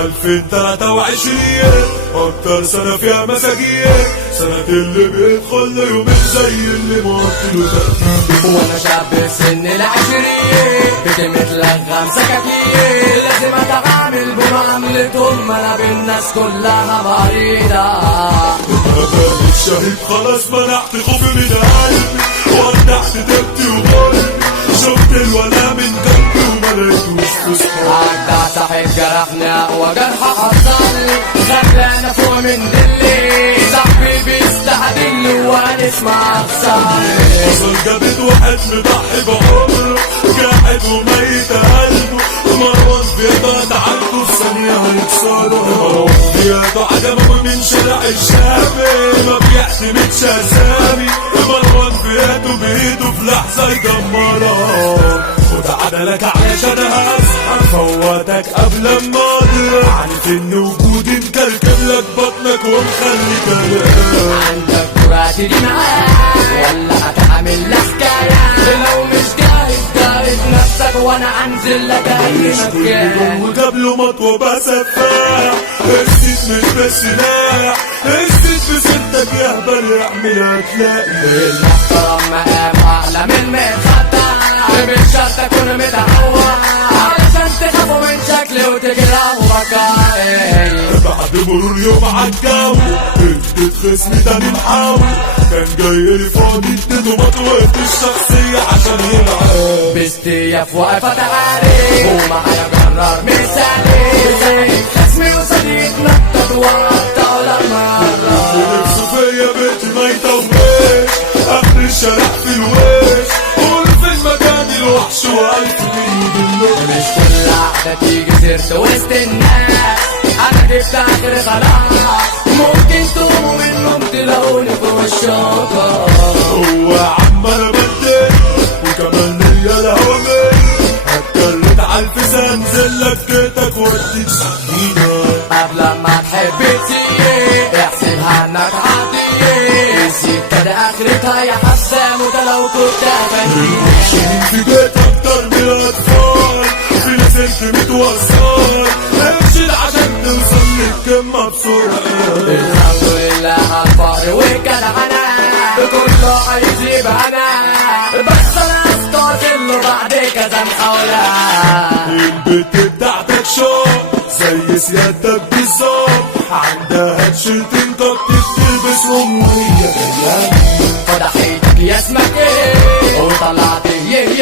2023 اكتر سنة فيها مساجين، سنة اللي بيدخل يومين زي اللي مقتله تأكيد. وانا شاب سن العشرين بيتي متلغم سكاكين، لازم اتعامل بمعاملتهم انا بالناس كلها مريضة. أنا الشهيد خلاص منعت خوفي من قلبي، ودعت دبتي وقلبي، شفت الولا من جنبي وملقتوش في صحابي. عدى صاحب جرحني اقوى جرح حصلي، خلاني فوق من دلي، صاحبي بيستهدلني وانا اسمع خساري. وصل جابت واحد مضحي بعمره، قاعد وميت قلبه، مروان بيضة عنده في ثانية هيكسره. مروان بيضة عجبه من شارع الشامي، ما بيعتمدش اسامي، مروان بيده بايده في لحظة يدمرها. خد عدلك علشان هسحب فوتك قبل ما اضرب، عارف ان وجودي مكركب لك بطنك ومخلي كلام. عندك كرة تيجي معاك ولا هتعمل لك حكاية؟ لو مش جاهز نفسك وانا انزل لك اي مكان. وقبله مطوة بسفاح، السيد مش بسلاح، السيد بسنتك يهبل يعمل هتلاقي. المحترم مقام اعلى من متخطى، مش شرط اكون متعود علشان تخافوا من شكلي وتجرحوا بكائي. بعد مرور يوم عالجو اديت خصمي تاني محاول، كان جاي لي فاضي اديته مطوة الشخصية عشان يلعب. باستياف واقفة تعالي ومعايا جرار مثالي، خصمي وصديق نطط وقطع مرة. نفسه فيا بيتي ميتة ومش اخر الشارع في الوش، قول في المكان الوحش والف بيد النور. مش كل قعدة تيجي سيرت وسط الناس، انا جبت اخر خلاص، ممكن تقوموا من النوم تلاقوني فوق الشاطئ. هو عم انا بدي وكمان ليا الهوامي، هتكلت عالفيس انزل لك جيتك واديك سكينة. قبل ما تحب تيجي احسبها انك عادية، السكة دي اخرتها يا حسام وده لو كنت اغني. شيلين في جيت اكتر من الاطفال، في ناس انت متوصل، امشي عشان توصل للقمة بسرعة. الحمد لله على الفقر والجدعنة، كله عايز يبقى انا، بس انا استعجل بعد كذا محاولة. البت بتاعتك شوق زي سيادتك بالظبط، عندها تيشيرتين كات بتلبسهم وهي جاية. فضحيتك يا اسمك ايه وطلعت يعني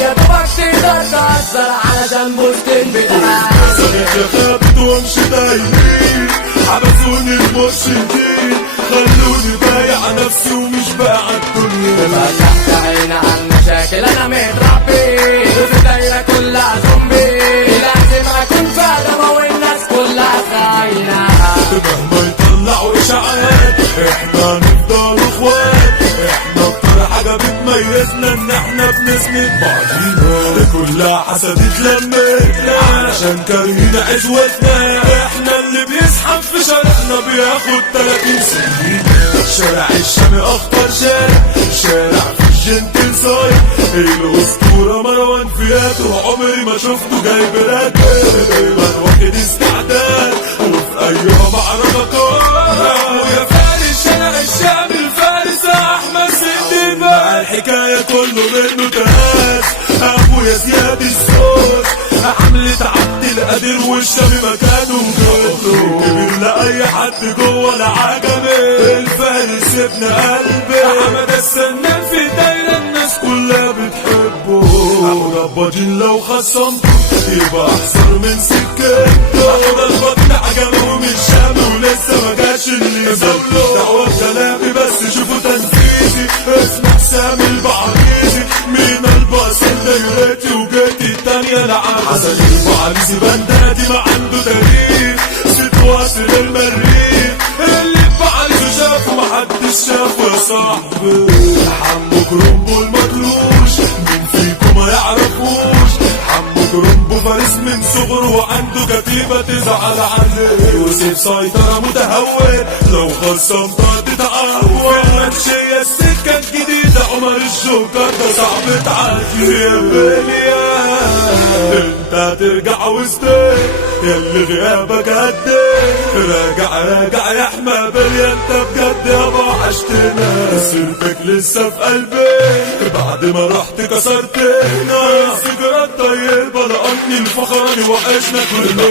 يا دوبك تقدر تأثر على جنبوستين بتاعك. صديقي خابت وامشي دايمين، حبسوني المرشدين، خلوني بايع نفسي ومش بايع الدنيا. فتحت عيني على المشاكل انا متربي، وفي دايرة كلها زومبي، لازم اكون فاهمة والناس كلها خاينة. مهما يطلعوا اشاعات احنا نفضل اخوات، احنا اكتر حاجة بتميزنا ان احنا بنسند بعضينا. كلها حسد اتلمت علشان كارهين عزوتنا، احنا اللي بيسحب في شارعنا بياخد 30 سنين. شارع الشام اخطر شارع في الجنتل صايع، الاسطورة مروان فيات وعمري ما شفته جايب راجل، دايما واخد استعداد وفي اي معركة قوي. ويا فارس شارع الشام الفارس احمد سيدي، بقى الحكاية كله منه تهاز، ابويا زياد الصوت حملة عبد القادر والشامي مكانه مجده، كبير لأي حد جوه العجمي، الفارس ابن قلبي، حمد السنان في دايرة الناس كلها بتحبه. ابو رباجين لو خصمته يبقى احسن من سكته، احمد البطن عجمه من الشام ولسه ما جاش اللي يزوله. دعوة كلامي بس شوفوا تنفيذي، اسمع سامي البعريزي، مين الباص دايرتي وجيتي التانية لعب حسن البعريزي، بندادي ما عنده تاريخ، ست واصل المريخ، اللي بعريزه شافه محدش شافه يا صاحبي. حمو كرومبو المطروش مين فيكم ما يعرفوش، حمو كرومبو فارس من صغره وعنده كتيبة تزعل عليه، يوسف سيطرة متهور لو خصمت تتعور، منشية السكة الجديدة عمر الجوكر ده صعب تعدي. يا بليا انت هترجع وسطي ياللي غيابك قد راجع راجع يا حمابل يا انت بجد يابا وحشتنا سيرتك لسه في قلبي بعد ما رحت كسرتنا ذكريات طيبة لأني الفخراني وحشنا كلنا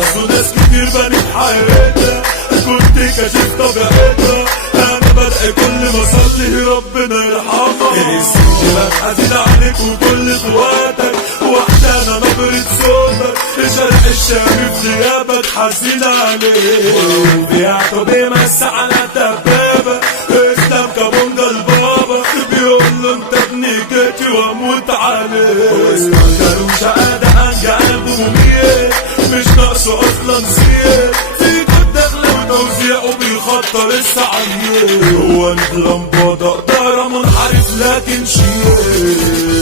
أصل ناس كتير بنت حياتها كنت كاشف طبيعتها أنا بدعي كل ما أصلي ربنا يرحمها السجلات حزين عليك وكل اخواتك وحدانا مبرد صوتك شارع الشام في غيابك حزين عليك وبيعته بيمسح على الدبابة اسلام كابونجا البابا بيقول له انت ابني جيتي واموت عليك واسمع كانوش قادة عن قلبه مميت مش ناقصه اصلا سير في كل دخلة وتوزيع وبيخطر السعير هو نجلم بضاء دارة منحرف لكن شيء